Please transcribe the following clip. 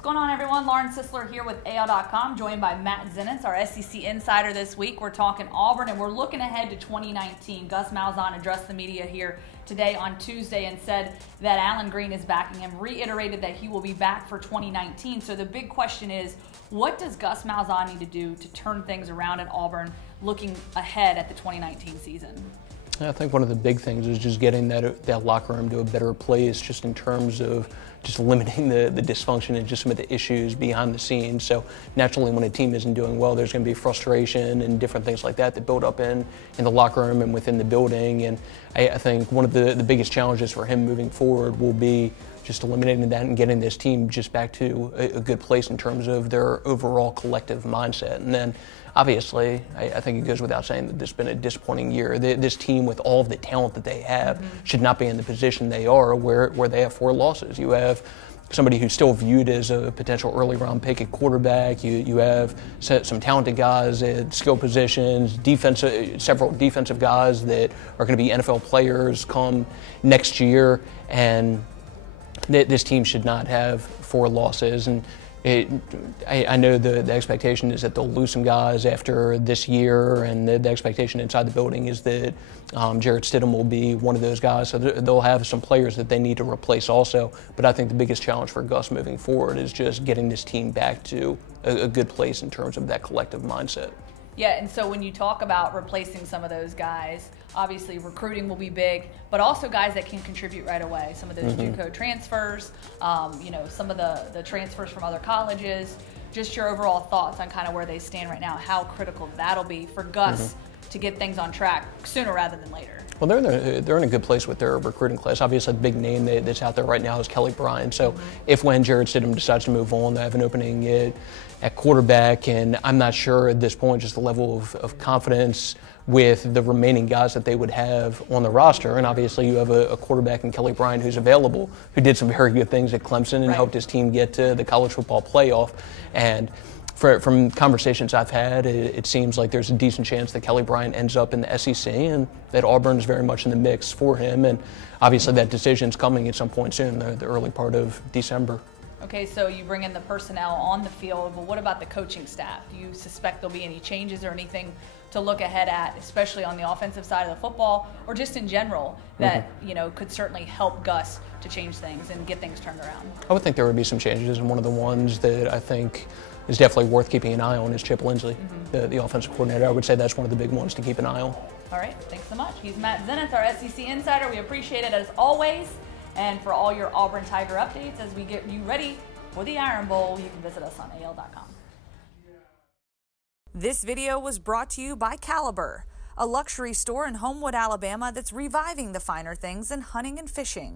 What's going on, everyone? Lauren Sisler here with AL.com, joined by Matt Zenitz, our SEC insider this week. We're talking Auburn, and we're looking ahead to 2019. Gus Malzahn addressed the media here today on Tuesday and said that Allen Green is backing him, reiterated that he will be back for 2019. So the big question is, what does Gus Malzahn need to do to turn things around at Auburn looking ahead at the 2019 season? I think one of the big things is just getting that locker room to a better place, just in terms of just limiting the dysfunction and just some of the issues behind the scenes. So naturally, when a team isn't doing well, there's going to be frustration and different things like that build up in the locker room and within the building. And I think one of the biggest challenges for him moving forward will be just eliminating that and getting this team just back to a good place in terms of their overall collective mindset. And then obviously, I think it goes without saying that this has been a disappointing year. This team, with all of the talent that they have, should not be in the position they are where they have 4 losses. You have somebody who's still viewed as a potential early round pick at quarterback. You have some talented guys at skill positions, several defensive guys that are going to be NFL players come next year, and this team should not have 4 losses. And I know the expectation is that they'll lose some guys after this year, and the expectation inside the building is that Jarrett Stidham will be one of those guys. So they'll have some players that they need to replace also. But I think the biggest challenge for Gus moving forward is just getting this team back to a good place in terms of that collective mindset. Yeah, and so when you talk about replacing some of those guys, obviously recruiting will be big, but also guys that can contribute right away. Some of those JUCO transfers, some of the transfers from other colleges. Just your overall thoughts on kind of where they stand right now, how critical that'll be for Gus to get things on track sooner rather than later. Well, they're in a good place with their recruiting class. Obviously, the big name that's out there right now is Kelly Bryant. So when Jarrett Stidham decides to move on, they have an opening at quarterback, and I'm not sure at this point just the level of confidence with the remaining guys that they would have on the roster. And obviously you have a quarterback in Kelly Bryant who's available, who did some very good things at Clemson and helped his team get to the college football playoff. And from conversations I've had, it seems like there's a decent chance that Kelly Bryant ends up in the SEC, and that Auburn is very much in the mix for him. And obviously that decision's coming at some point soon, the early part of December. Okay, so you bring in the personnel on the field, but what about the coaching staff? Do you suspect there'll be any changes or anything to look ahead at, especially on the offensive side of the football, or just in general, that could certainly help Gus to change things and get things turned around? I would think there would be some changes, and one of the ones that I think is definitely worth keeping an eye on is Chip Lindsey, the offensive coordinator. I would say that's one of the big ones to keep an eye on. All right, thanks so much. He's Matt Zenitz, our SEC insider. We appreciate it as always. And for all your Auburn Tiger updates as we get you ready for the Iron Bowl, you can visit us on AL.com. This video was brought to you by Caliber, a luxury store in Homewood, Alabama that's reviving the finer things in hunting and fishing.